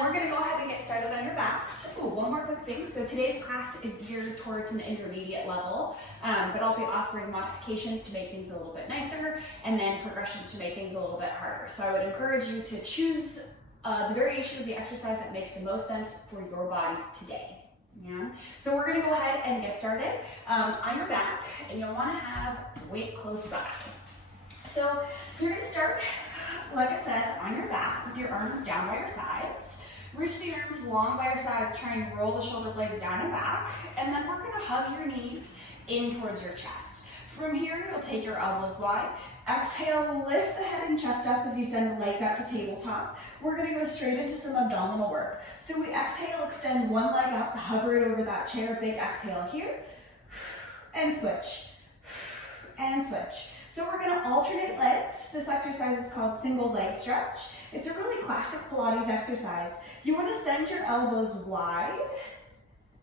We're going to go ahead and get started on your backs. Ooh, one more quick thing. So today's class is geared towards an intermediate level, but I'll be offering modifications to make things a little bit nicer and then progressions to make things a little bit harder. So I would encourage you to choose the variation of the exercise that makes the most sense for your body today. Yeah. So we're going to go ahead and get started on your back, and you'll want to have weight close by. So you're going to start, like I said, on your back with your arms down by your sides. Reach the arms long by your sides, try and roll the shoulder blades down and back, and then we're going to hug your knees in towards your chest. From here, you'll take your elbows wide. Exhale, lift the head and chest up as you send the legs out to tabletop. We're going to go straight into some abdominal work. So we exhale, extend one leg up, hover it over that chair. Big exhale here, and switch, and switch. So we're going to alternate legs. This exercise is called single leg stretch. It's a really classic Pilates exercise. You want to send your elbows wide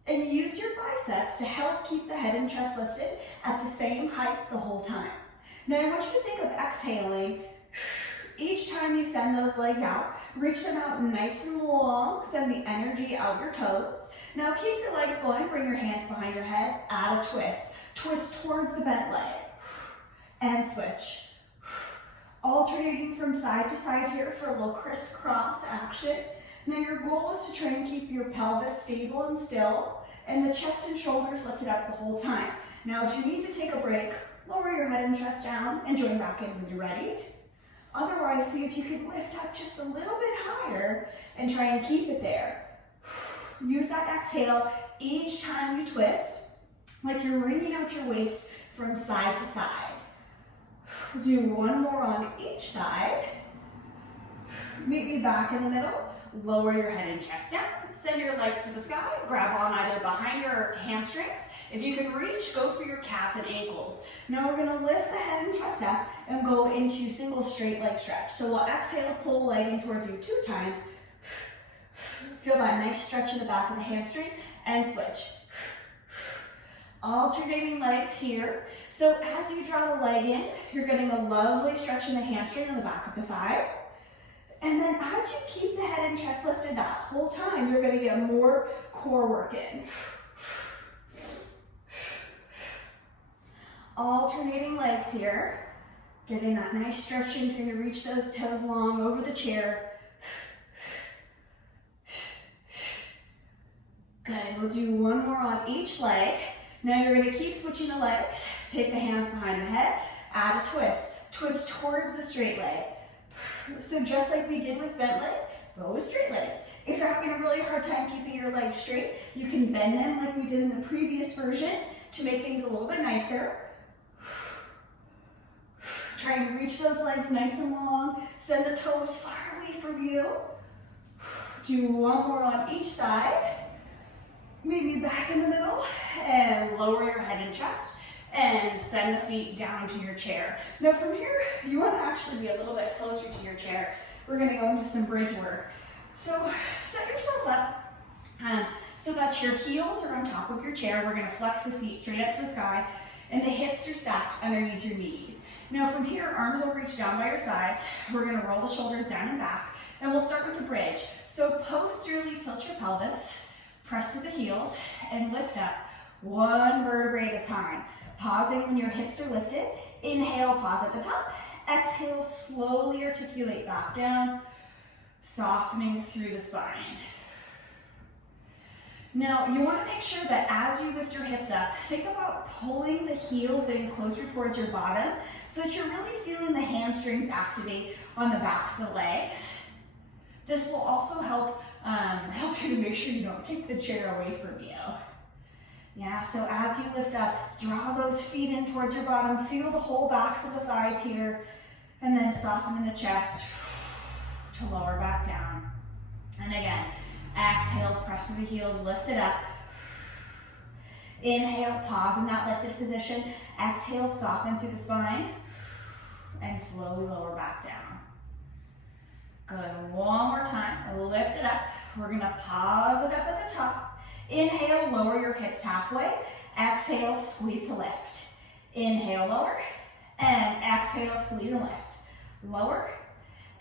and use your biceps to help keep the head and chest lifted at the same height the whole time. Now I want you to think of exhaling. Each time you send those legs out, reach them out nice and long, send the energy out your toes. Now keep your legs going, bring your hands behind your head, add a twist. Twist towards the bent leg, and switch. Alternating from side to side here for a little crisscross action. Now your goal is to try and keep your pelvis stable and still, and the chest and shoulders lifted up the whole time. Now if you need to take a break, lower your head and chest down and join back in when you're ready. Otherwise, see if you can lift up just a little bit higher and try and keep it there. Use that exhale each time you twist, like you're wringing out your waist from side to side. Do one more on each side. Meet me back in the middle. Lower your head and chest down. Send your legs to the sky. Grab on either behind your hamstrings. If you can reach, go for your calves and ankles. Now we're going to lift the head and chest up and go into single straight leg stretch. So we'll exhale, pull leg in towards you 2 times. Feel that nice stretch in the back of the hamstring and switch. Alternating legs here. So as you draw the leg in, you're getting a lovely stretch in the hamstring on the back of the thigh. And then as you keep the head and chest lifted that whole time, you're going to get more core work in. Alternating legs here. Getting that nice stretching. You're going to reach those toes long over the chair. Good. We'll do one more on each leg. Now you're going to keep switching the legs. Take the hands behind the head. Add a twist. Twist towards the straight leg. So just like we did with bent leg, go with straight legs. If you're having a really hard time keeping your legs straight, you can bend them like we did in the previous version to make things a little bit nicer. Try and reach those legs nice and long. Send the toes far away from you. Do one more on each side. Maybe back in the middle and lower your head and chest and send the feet down to your chair. Now from here, you want to actually be a little bit closer to your chair. We're going to go into some bridge work. So set yourself up so that your heels are on top of your chair. We're going to flex the feet straight up to the sky and the hips are stacked underneath your knees. Now from here, arms will reach down by your sides. We're going to roll the shoulders down and back, and we'll start with the bridge. So posteriorly tilt your pelvis. Press with the heels and lift up one vertebrae at a time. Pausing when your hips are lifted. Inhale, pause at the top. Exhale, slowly articulate back down, softening through the spine. Now, you want to make sure that as you lift your hips up, think about pulling the heels in closer towards your bottom so that you're really feeling the hamstrings activate on the backs of the legs. This will also help you to make sure you don't kick the chair away from you. Yeah, so as you lift up, draw those feet in towards your bottom. Feel the whole backs of the thighs here. And then soften in the chest to lower back down. And again, exhale, press with the heels, lift it up. Inhale, pause in that lifted position. Exhale, soften through the spine. And slowly lower back down. Good, one more time, lift it up. We're gonna pause it up at the top. Inhale, lower your hips halfway. Exhale, squeeze to lift. Inhale, lower, and exhale, squeeze and lift. Lower,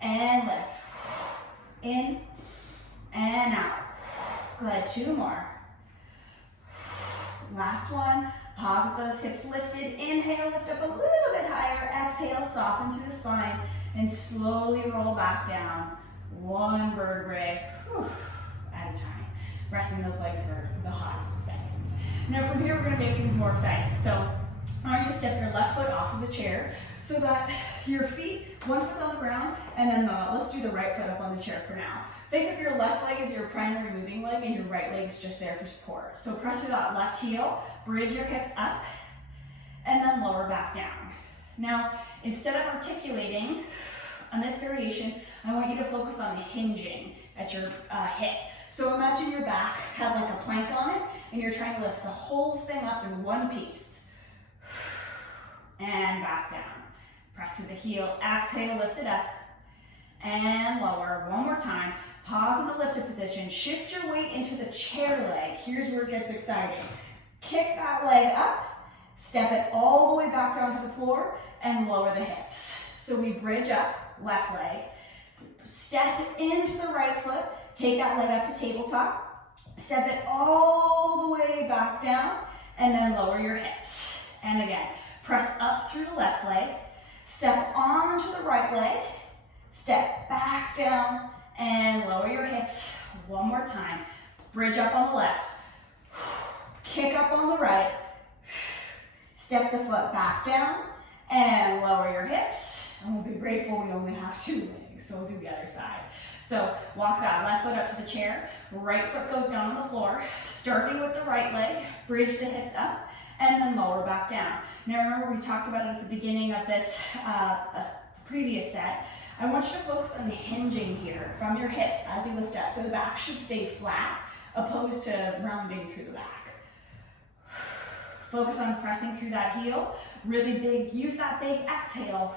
and lift. In, and out. Good, 2 more. Last one. Pause with those hips lifted. Inhale, lift up a little bit higher. Exhale, soften through the spine and slowly roll back down. 1 vertebrae at a time. Resting those legs for the hottest of seconds. Now from here, we're gonna make things more exciting. So I want you to step your left foot off of the chair so that your feet, one foot's on the ground, and then let's do the right foot up on the chair for now. Think of your left leg as your primary moving leg and your right leg is just there for support. So press through that left heel, bridge your hips up, and then lower back down. Now, instead of articulating on this variation, I want you to focus on hinging at your hip. So imagine your back had like a plank on it, and you're trying to lift the whole thing up in one piece. And back down. Press through the heel, exhale, lift it up, and lower. 1 more time. Pause in the lifted position. Shift your weight into the chair leg. Here's where it gets exciting. Kick that leg up, step it all the way back down to the floor, and lower the hips. So we bridge up, left leg, step into the right foot, take that leg up to tabletop, step it all the way back down, and then lower your hips. And again, press up through the left leg, step onto the right leg, step back down, and lower your hips. 1 more time. Bridge up on the left, kick up on the right, step the foot back down, and lower your hips. And we'll be grateful we only have 2 legs, so we'll do the other side. So walk that left foot up to the chair, right foot goes down on the floor, starting with the right leg, bridge the hips up, and then lower back down. Now remember we talked about it at the beginning of this previous set. I want you to focus on the hinging here from your hips as you lift up. So the back should stay flat, opposed to rounding through the back. Focus on pressing through that heel, really big, use that big exhale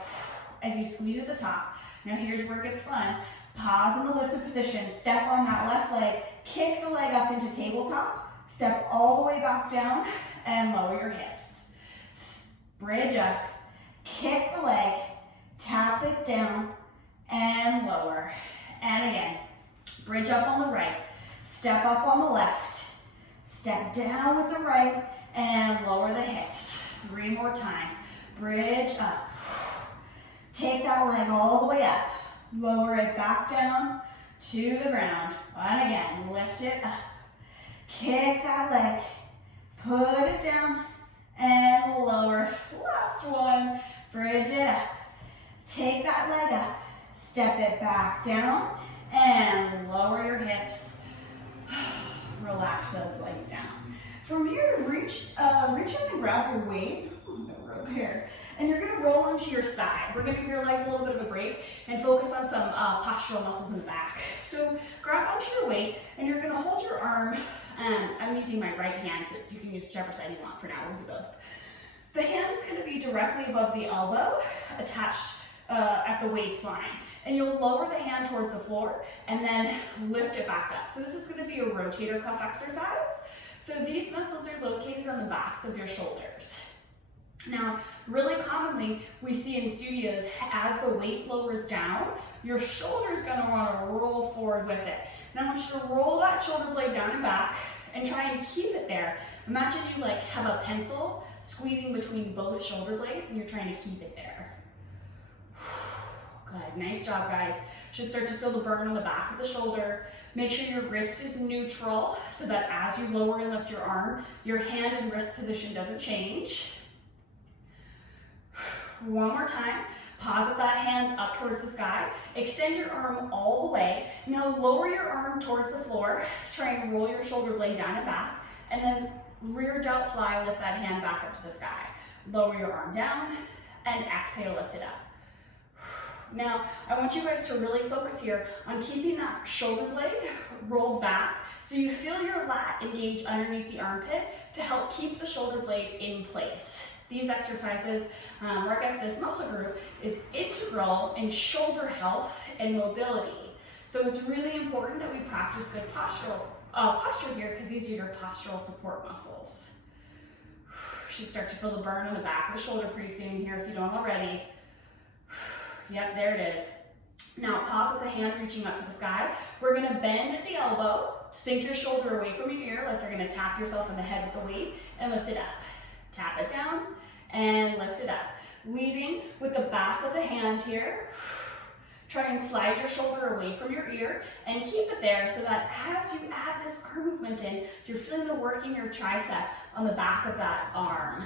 as you squeeze at the top. Now here's where it gets fun. Pause in the lifted position, step on that left leg, kick the leg up into tabletop, step all the way back down, and lower your hips. Bridge up, kick the leg, tap it down, and lower. And again, bridge up on the right, step up on the left, step down with the right, and lower the hips. 3 more times. Bridge up. Take that leg all the way up. Lower it back down to the ground. And again, lift it up. Kick that leg. Put it down and lower. Last one. Bridge it up. Take that leg up. Step it back down and lower your hips. Relax those legs down. From here, reach up and grab your weight. Up here. And you're going to roll onto your side. We're going to give your legs a little bit of a break and focus on some postural muscles in the back. So grab onto your weight and you're going to hold your arm. I'm using my right hand, but you can use whichever side you want for now. We'll do both. The hand is going to be directly above the elbow, attached at the waistline. And you'll lower the hand towards the floor and then lift it back up. So this is going to be a rotator cuff exercise. So these muscles are located on the backs of your shoulders. Now, really commonly, we see in studios, as the weight lowers down, your shoulder's gonna wanna roll forward with it. Now I want you to roll that shoulder blade down and back and try and keep it there. Imagine you like have a pencil squeezing between both shoulder blades and you're trying to keep it there. Good, nice job guys. Should start to feel the burn on the back of the shoulder. Make sure your wrist is neutral so that as you lower and lift your arm, your hand and wrist position doesn't change. 1 more time. Pause with that hand up towards the sky. Extend your arm all the way. Now lower your arm towards the floor. Try and roll your shoulder blade down and back. And then rear delt fly, lift that hand back up to the sky. Lower your arm down and exhale, lift it up. Now, I want you guys to really focus here on keeping that shoulder blade rolled back so you feel your lat engage underneath the armpit to help keep the shoulder blade in place. These exercises, or I guess this muscle group, is integral in shoulder health and mobility. So it's really important that we practice good posture here because these are your postural support muscles. You should start to feel the burn on the back of the shoulder pretty soon here if you don't already. Yep, there it is. Now pause with the hand reaching up to the sky. We're gonna bend at the elbow, sink your shoulder away from your ear like you're gonna tap yourself in the head with the weight and lift it up. Tap it down and lift it up. Leading with the back of the hand here. Try and slide your shoulder away from your ear and keep it there so that as you add this arm movement in, you're feeling the work in your tricep on the back of that arm.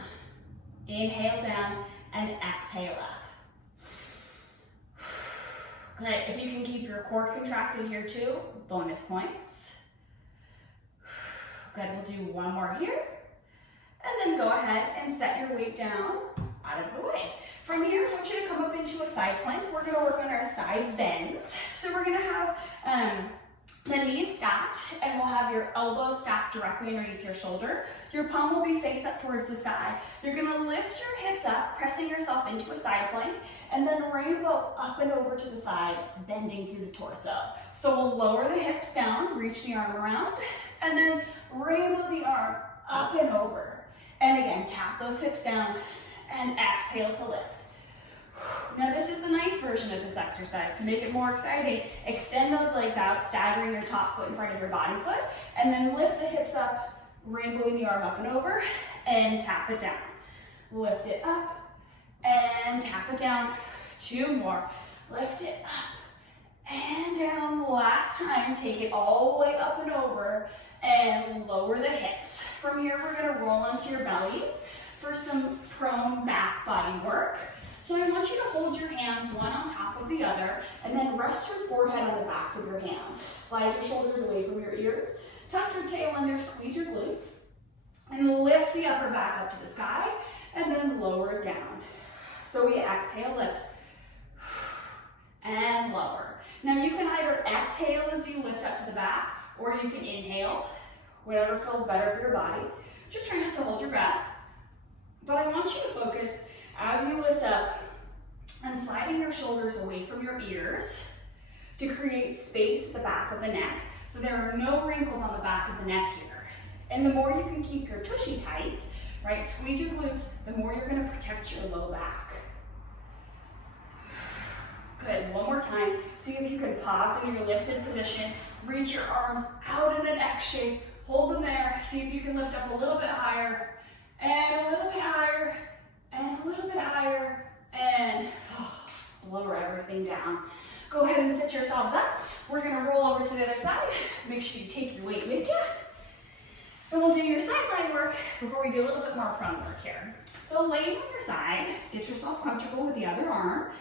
Inhale down and exhale up. Good. If you can keep your core contracted here too, bonus points. Good. We'll do one more here. And then go ahead and set your weight down out of the way. From here, I want you to come up into a side plank. We're going to work on our side bends. So we're going to have the knees stacked, and we'll have your elbows stacked directly underneath your shoulder. Your palm will be face up towards the sky. You're going to lift your hips up, pressing yourself into a side plank, and then rainbow up and over to the side, bending through the torso. So we'll lower the hips down, reach the arm around, and then rainbow the arm up and over. And again, tap those hips down and exhale to lift. Now this is the nice version of this exercise. To make it more exciting, extend those legs out, staggering your top foot in front of your bottom foot, and then lift the hips up, rainbowing the arm up and over, and tap it down. Lift it up, and tap it down. Two more. Lift it up, and down. Last time, take it all the way up and over, and lower the hips. From here, we're gonna roll onto your bellies for some prone back body work. So I want you to hold your hands one on top of the other and then rest your forehead on the backs of your hands. Slide your shoulders away from your ears, tuck your tail under, squeeze your glutes, and lift the upper back up to the sky and then lower it down. So we exhale, lift, and lower. Now you can either exhale as you lift up to the back or you can inhale, whatever feels better for your body. Just try not to hold your breath. But I want you to focus as you lift up and sliding your shoulders away from your ears to create space at the back of the neck. So there are no wrinkles on the back of the neck here. And the more you can keep your tushy tight, right, squeeze your glutes, the more you're gonna protect your low back. Good, one more time. See if you can pause in your lifted position, reach your arms out in an X shape, hold them there, see if you can lift up a little bit higher, and a little bit higher, and a little bit higher, and lower everything down. Go ahead and sit yourselves up. We're gonna roll over to the other side. Make sure you take your weight with you. And we'll do your sideline work before we do a little bit more prone work here. So lay on your side, get yourself comfortable with the other arm.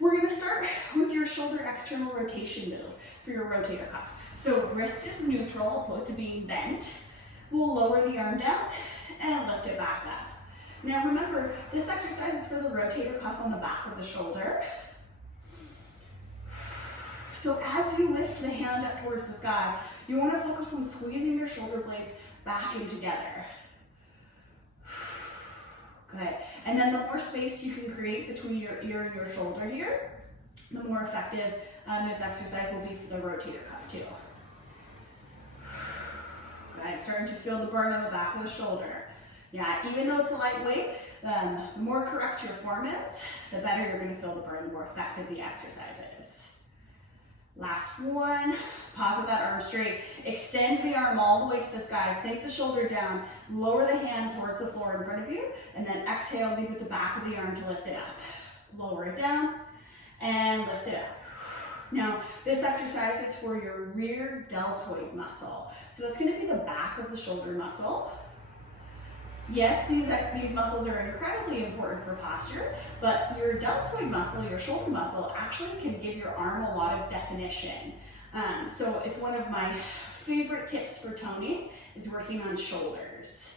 We're gonna start with your shoulder external rotation move for your rotator cuff. So wrist is neutral, opposed to being bent. We'll lower the arm down and lift it back up. Now remember, this exercise is for the rotator cuff on the back of the shoulder. So as you lift the hand up towards the sky, you want to focus on squeezing your shoulder blades back in together. Good. And then the more space you can create between your ear and your shoulder here, the more effective this exercise will be for the rotator cuff too. Good. Starting to feel the burn on the back of the shoulder. Yeah, even though it's a lightweight, the more correct your form is, the better you're going to feel the burn, the more effective the exercise is. Last one. Pause with that arm straight. Extend the arm all the way to the sky. Sink the shoulder down. Lower the hand towards the floor in front of you. And then exhale, lead with the back of the arm to lift it up. Lower it down and lift it up. Now, this exercise is for your rear deltoid muscle. So that's going to be the back of the shoulder muscle. Yes, these muscles are incredibly important for posture, but your deltoid muscle, your shoulder muscle, actually can give your arm a lot of definition. So it's one of my favorite tips for toning is working on shoulders.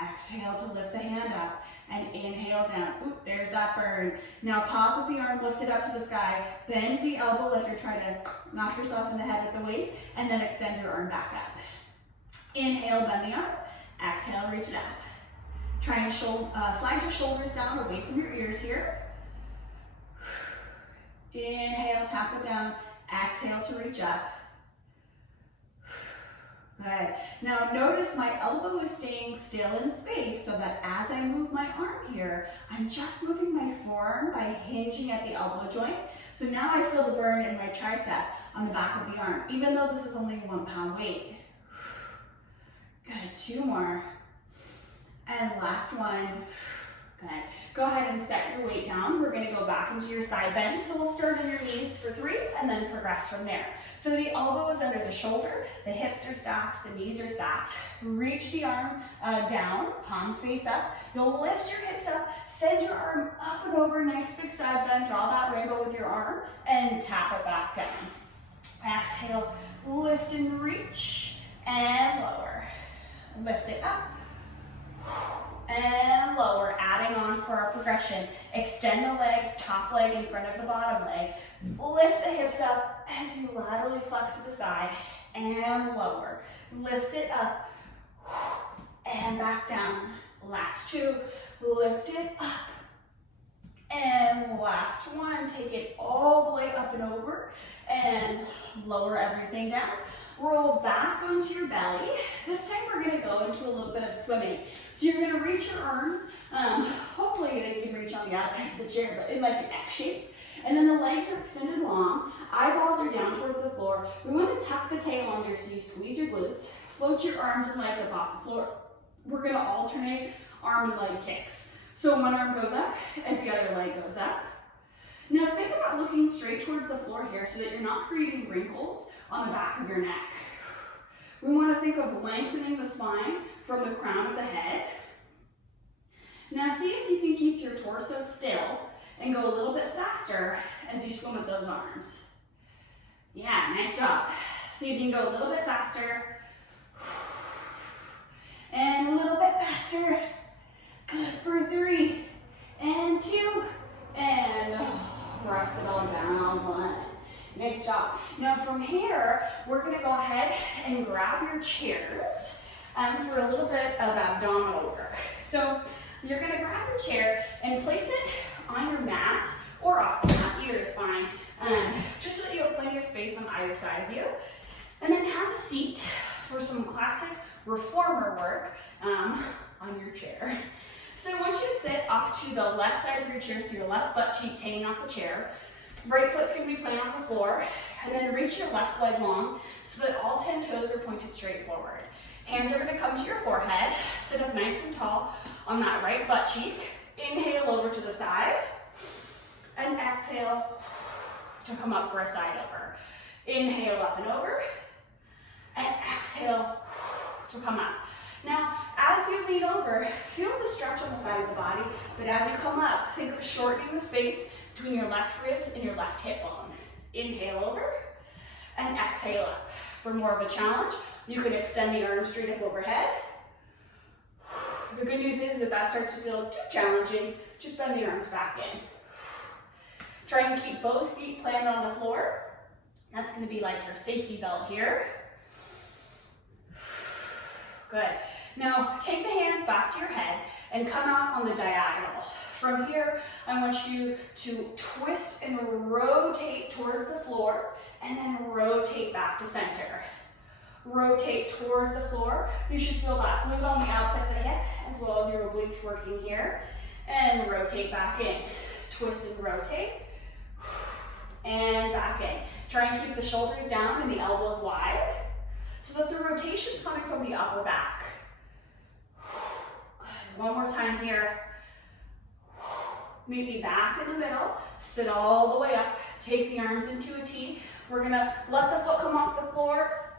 Exhale to lift the hand up and inhale down. Oop, there's that burn. Now pause with the arm lifted up to the sky. Bend the elbow like you're trying to knock yourself in the head with the weight, and then extend your arm back up. Inhale, bend the arm. Exhale, reach it up. Try and slide your shoulders down away from your ears here. Inhale, tap it down. Exhale to reach up. Good. Now notice my elbow is staying still in space so that as I move my arm here, I'm just moving my forearm by hinging at the elbow joint. So now I feel the burn in my tricep on the back of the arm, even though this is only a 1 pound weight. Good, 2 more. And last one. Good. Go ahead and set your weight down. We're going to go back into your side bend. So we'll start on your knees for 3 and then progress from there. So the elbow is under the shoulder, the hips are stacked, the knees are stacked. Reach the arm down, palm face up. You'll lift your hips up, send your arm up and over, nice big side bend. Draw that rainbow with your arm and tap it back down. Exhale, lift and reach and lower. Lift it up and lower, adding on for our progression. Extend the legs, top leg in front of the bottom leg. Lift the hips up as you laterally flex to the side and lower. Lift it up and back down. Last 2, lift it up. And last one, take it all the way up and over and lower everything down. Roll back onto your belly. This time we're gonna go into a little bit of swimming. So you're gonna reach your arms, hopefully they can reach on the outsides of the chair, but in like an X shape. And then the legs are extended long, eyeballs are down towards the floor. We wanna tuck the tail under so you squeeze your glutes, float your arms and legs up off the floor. We're gonna alternate arm and leg kicks. So one arm goes up as the other leg goes up. Now think about looking straight towards the floor here so that you're not creating wrinkles on the back of your neck. We want to think of lengthening the spine from the crown of the head. Now see if you can keep your torso still and go a little bit faster as you swim with those arms. Yeah, nice job. See if you can go a little bit faster. And a little bit faster. Good for 3 and 2 and rest the dog down. 1. Nice job. Now from here, we're going to go ahead and grab your chairs for a little bit of abdominal work. So you're going to grab your chair and place it on your mat or off the mat, either is fine, just so that you have plenty of space on either side of you. And then have a seat for some classic reformer work on your chair. So I want you to sit off to the left side of your chair, so your left butt cheek's hanging off the chair. Right foot's going to be planted on the floor, and then reach your left leg long so that all 10 toes are pointed straight forward. Hands are going to come to your forehead. Sit up nice and tall on that right butt cheek. Inhale over to the side, and exhale to come up for a side over. Inhale up and over, and exhale to come up. Now, as you lean over, feel the stretch on the side of the body, but as you come up, think of shortening the space between your left ribs and your left hip bone. Inhale over, and exhale up. For more of a challenge, you can extend the arms straight up overhead. The good news is if that starts to feel too challenging, just bend the arms back in. Try and keep both feet planted on the floor. That's going to be like your safety belt here. Good. Now take the hands back to your head and come out on the diagonal. From here, I want you to twist and rotate towards the floor and then rotate back to center. Rotate towards the floor. You should feel that glute on the outside of the hip as well as your obliques working here. And rotate back in. Twist and rotate. And back in. Try and keep the shoulders down and the elbows wide so that the rotation's coming from the upper back. Good. One more time here. Meet me back in the middle. Sit all the way up. Take the arms into a T. We're gonna let the foot come off the floor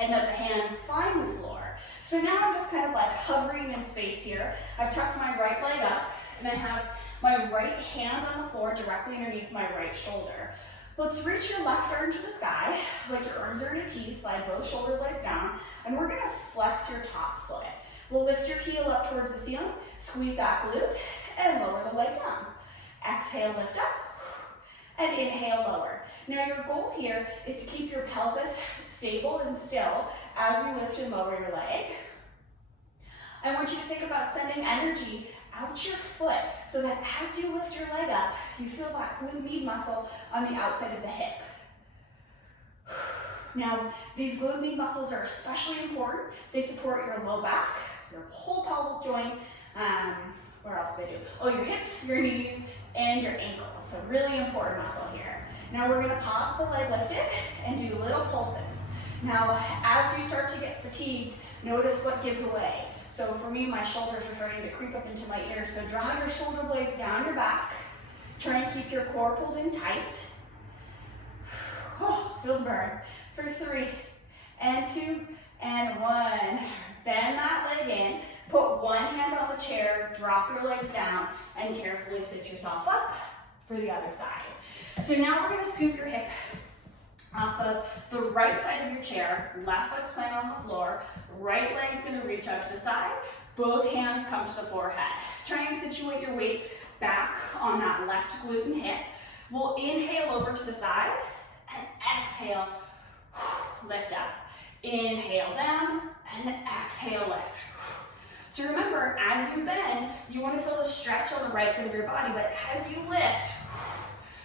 and let the hand find the floor. So now I'm just kind of like hovering in space here. I've tucked my right leg up and I have my right hand on the floor directly underneath my right shoulder. Let's reach your left arm to the sky, like your arms are in a T, slide both shoulder blades down, and we're gonna flex your top foot. We'll lift your heel up towards the ceiling, squeeze that glute, and lower the leg down. Exhale, lift up, and inhale, lower. Now your goal here is to keep your pelvis stable and still as you lift and lower your leg. I want you to think about sending energy out your foot so that as you lift your leg up, you feel that glute med muscle on the outside of the hip. Now, these glute med muscles are especially important. They support your low back, your whole pelvic joint. Where else do they do? Oh, your hips, your knees, and your ankles. So really important muscle here. Now we're gonna pause the leg lifted and do little pulses. Now, as you start to get fatigued, notice what gives away. So for me, my shoulders are starting to creep up into my ears. So draw your shoulder blades down your back. Try and keep your core pulled in tight. Oh, feel the burn. For 3 and 2 and 1. Bend that leg in. Put one hand on the chair, drop your legs down, and carefully sit yourself up for the other side. So now we're gonna scoop your hip off of the right side of your chair, left foot's planted on the floor, right leg's gonna reach out to the side, both hands come to the forehead. Try and situate your weight back on that left glute and hip. We'll inhale over to the side, and exhale, lift up. Inhale down, and exhale, lift. So remember, as you bend, you want to feel the stretch on the right side of your body, but as you lift,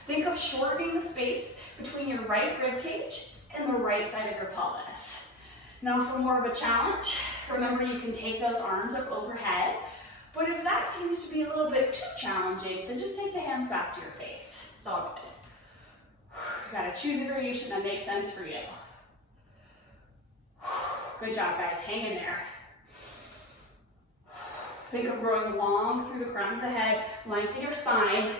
think of shortening the space between your right rib cage and the right side of your pelvis. Now for more of a challenge, remember you can take those arms up overhead, but if that seems to be a little bit too challenging, then just take the hands back to your face. It's all good. You gotta choose a variation that makes sense for you. Good job, guys. Hang in there. Think of growing long through the crown of the head, lengthen your spine.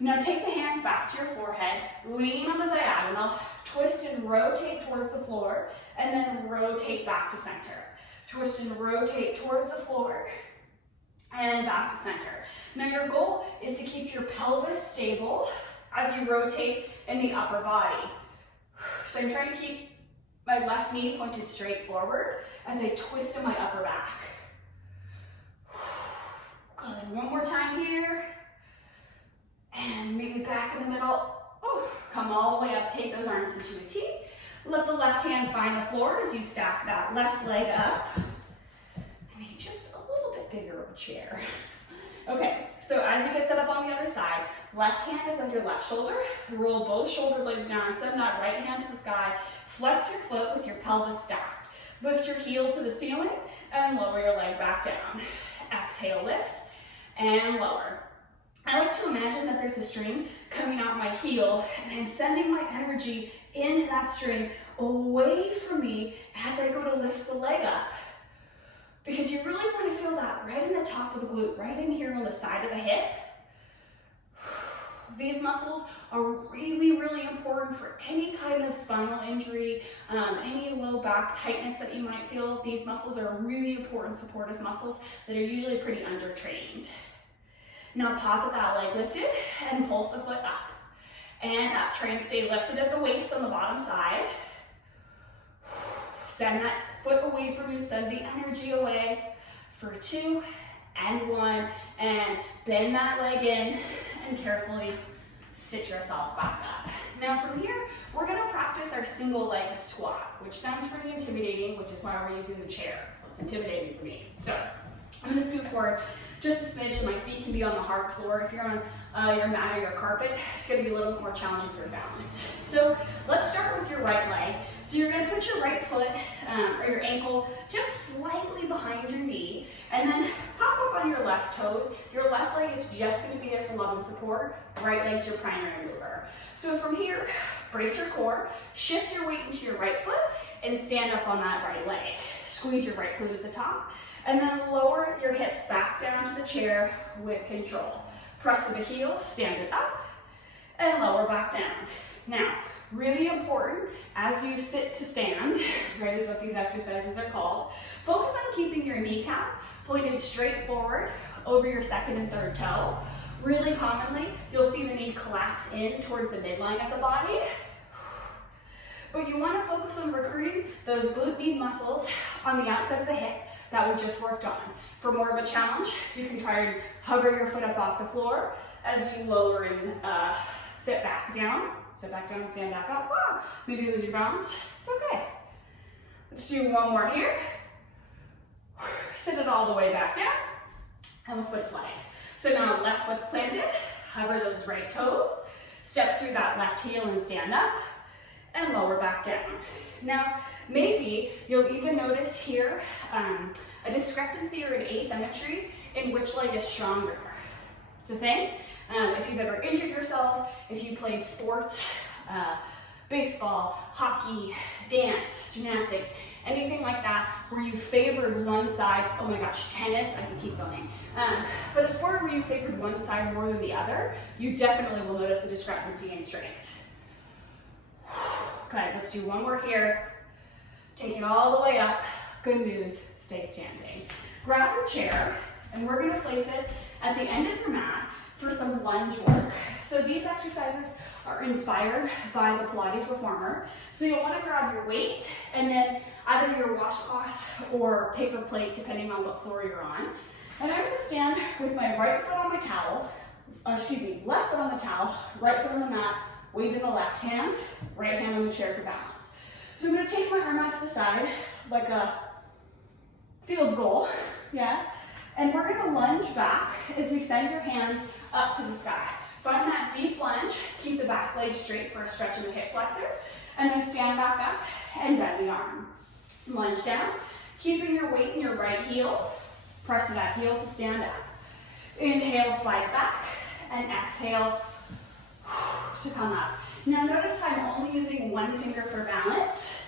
Now take the hands back to your forehead, lean on the diagonal, twist and rotate towards the floor, and then rotate back to center. Twist and rotate towards the floor, and back to center. Now your goal is to keep your pelvis stable as you rotate in the upper body. So I'm trying to keep my left knee pointed straight forward as I twist in my upper back. Good, one more time here. And maybe back in the middle. Oh, come all the way up, take those arms into a T. Let the left hand find the floor as you stack that left leg up. Maybe just a little bit bigger of a chair. Okay, so as you get set up on the other side, left hand is under left shoulder. Roll both shoulder blades down, send that right hand to the sky. Flex your foot with your pelvis stacked. Lift your heel to the ceiling and lower your leg back down. Exhale, lift and lower. I like to imagine that there's a string coming out my heel and I'm sending my energy into that string away from me as I go to lift the leg up. Because you really want to feel that right in the top of the glute, right in here on the side of the hip. These muscles are really, really important for any kind of spinal injury, any low back tightness that you might feel. These muscles are really important supportive muscles that are usually pretty undertrained. Now pause with that leg lifted and pulse the foot up. And up, try and stay lifted at the waist on the bottom side. Send that foot away from you, send the energy away for 2 and 1, and bend that leg in and carefully sit yourself back up. Now from here, we're gonna practice our single leg squat, which sounds pretty intimidating, which is why we're using the chair. It's intimidating for me. So I'm gonna scoot forward just a smidge so my feet can be on the hard floor. If you're on your mat or your carpet, it's gonna be a little bit more challenging for balance. So let's start with your right leg. So you're gonna put your right foot or your ankle just slightly behind your knee, and then pop up on your left toes. Your left leg is just gonna be there for love and support. Right leg's your primary mover. So from here, brace your core, shift your weight into your right foot, and stand up on that right leg. Squeeze your right glute at the top, and then lower your hips back down to the chair with control. Press with the heel, stand it up, and lower back down. Now, really important, as you sit to stand, right, is what these exercises are called, focus on keeping your kneecap pointed straight forward over your second and third toe. Really commonly, you'll see the knee collapse in towards the midline of the body. But you want to focus on recruiting those glute med muscles on the outside of the hip that we just worked on. For more of a challenge, you can try and hover your foot up off the floor as you lower and sit back down and stand back up. Wow. Maybe lose your balance. It's okay. Let's do one more here. Sit it all the way back down, and we'll switch legs. So now left foot's planted, hover those right toes, step through that left heel and stand up, and lower back down. Now, maybe you'll even notice here a discrepancy or an asymmetry in which leg is stronger. It's a thing. If you've ever injured yourself, if you played sports, baseball, hockey, dance, gymnastics, anything like that, where you favored one side, oh my gosh, tennis, I can keep going. But a sport where you favored one side more than the other, you definitely will notice a discrepancy in strength. Okay, let's do one more here. Take it all the way up. Good news, stay standing. Grab your chair, and we're gonna place it at the end of your mat for some lunge work. So these exercises are inspired by the Pilates reformer. So you'll wanna grab your weight, and then either your washcloth or paper plate, depending on what floor you're on. And I'm gonna stand with my right foot on my towel, left foot on the towel, right foot on the mat, weight in the left hand, right hand on the chair for balance. So I'm gonna take my arm out to the side, like a field goal, yeah? And we're gonna lunge back as we send your hands up to the sky. Find that deep lunge, keep the back leg straight for a stretch in the hip flexor, and then stand back up and bend the arm. Lunge down, keeping your weight in your right heel, press that heel to stand up. Inhale, slide back, and exhale to come up. Now notice how I'm only using one finger for balance.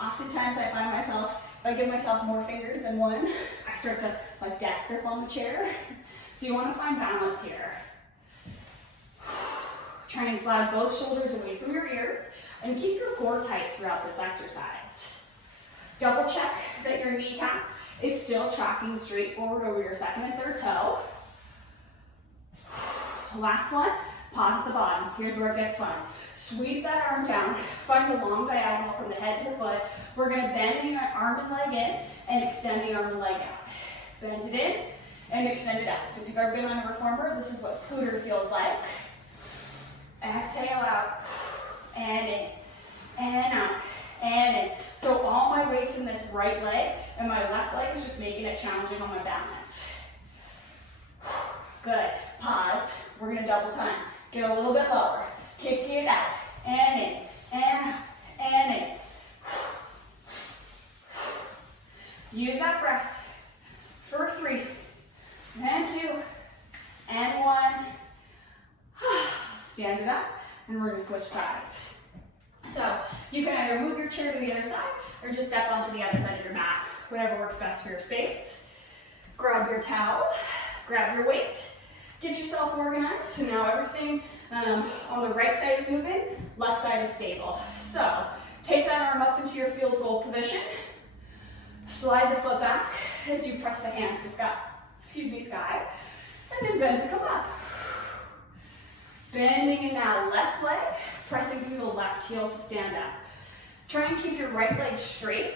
Oftentimes I find myself, if I give myself more fingers than one, I start to like death grip on the chair. So you want to find balance here. Try and slide both shoulders away from your ears and keep your core tight throughout this exercise. Double check that your kneecap is still tracking straight forward over your second and third toe. Last one, pause at the bottom. Here's where it gets fun. Sweep that arm down, find the long diagonal from the head to the foot. We're gonna bend the arm and leg in and extend the arm and leg out. Bend it in and extend it out. So if you've ever been on a reformer, this is what scooter feels like. Exhale out, and in, and out, and in. So all my weight's in this right leg, and my left leg is just making it challenging on my balance. Good, pause. We're gonna double time. Get a little bit lower. Kick it out, and in, and out, and in. Use that breath for 3, and 2, and 1. Stand it up, and we're gonna switch sides. So you can either move your chair to the other side, or just step onto the other side of your mat, whatever works best for your space. Grab your towel, grab your weight, get yourself organized. So now everything on the right side is moving, left side is stable. So take that arm up into your field goal position, slide the foot back as you press the hand to the sky, sky, and then bend to come up. Bending in that left leg, pressing through the left heel to stand up. Try and keep your right leg straight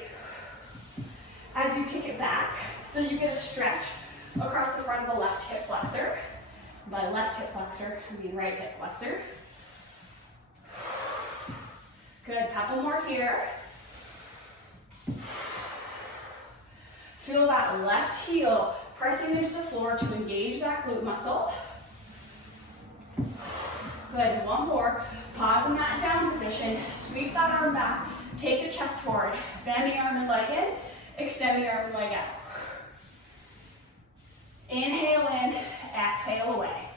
as you kick it back so you get a stretch across the front of the left hip flexor. By left hip flexor, I mean right hip flexor. Good, couple more here. Feel that left heel pressing into the floor to engage that glute muscle. Good, one more. Pause in that down position. Sweep that arm back. Take the chest forward. Bend the arm and leg in. Extend the arm and leg out. Inhale in, exhale away.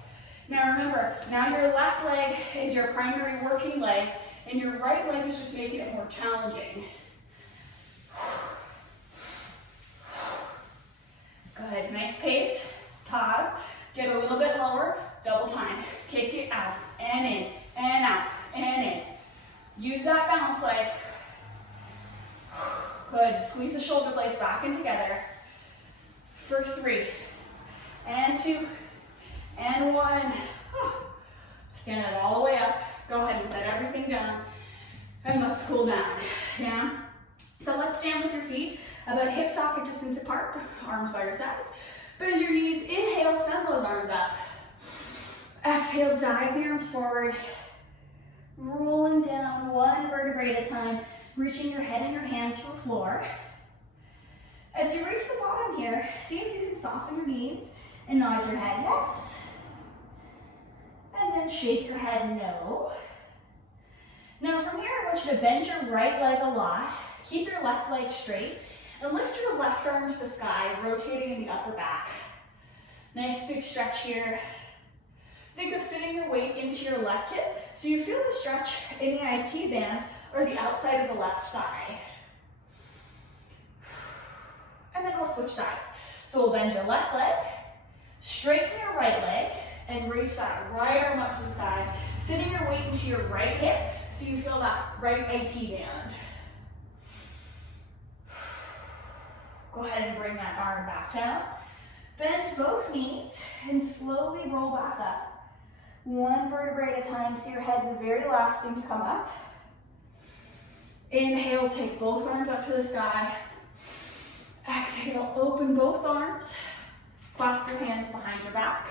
Now remember, now your left leg is your primary working leg, and your right leg is just making it more challenging. Good, nice pace. Pause, get a little bit lower, double time. Kick it out, and in, and out, and in. Use that balance leg. Good, squeeze the shoulder blades back in together. For 3, and 2, and 1. Stand it all the way up. Go ahead and set everything down. And let's cool down. Yeah? So let's stand with your feet about hip socket distance apart, arms by your sides. Bend your knees, inhale, send those arms up. Exhale, dive the arms forward. Rolling down one vertebrae at a time, reaching your head and your hands to the floor. As you reach the bottom here, see if you can soften your knees and nod your head yes. And then shake your head no. Now from here, I want you to bend your right leg a lot, keep your left leg straight, and lift your left arm to the sky, rotating in the upper back. Nice big stretch here. Think of sitting your weight into your left hip, so you feel the stretch in the IT band or the outside of the left thigh. And then we'll switch sides. So we'll bend your left leg, straighten your right leg, and reach that right arm up to the sky, sitting your weight into your right hip so you feel that right IT band. Go ahead and bring that arm back down. Bend both knees and slowly roll back up. One vertebrae at a time, so your head's the very last thing to come up. Inhale, take both arms up to the sky. Exhale, open both arms. Clasp your hands behind your back.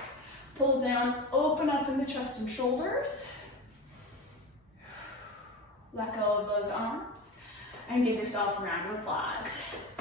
Pull down, open up in the chest and shoulders. Let go of those arms and give yourself a round of applause.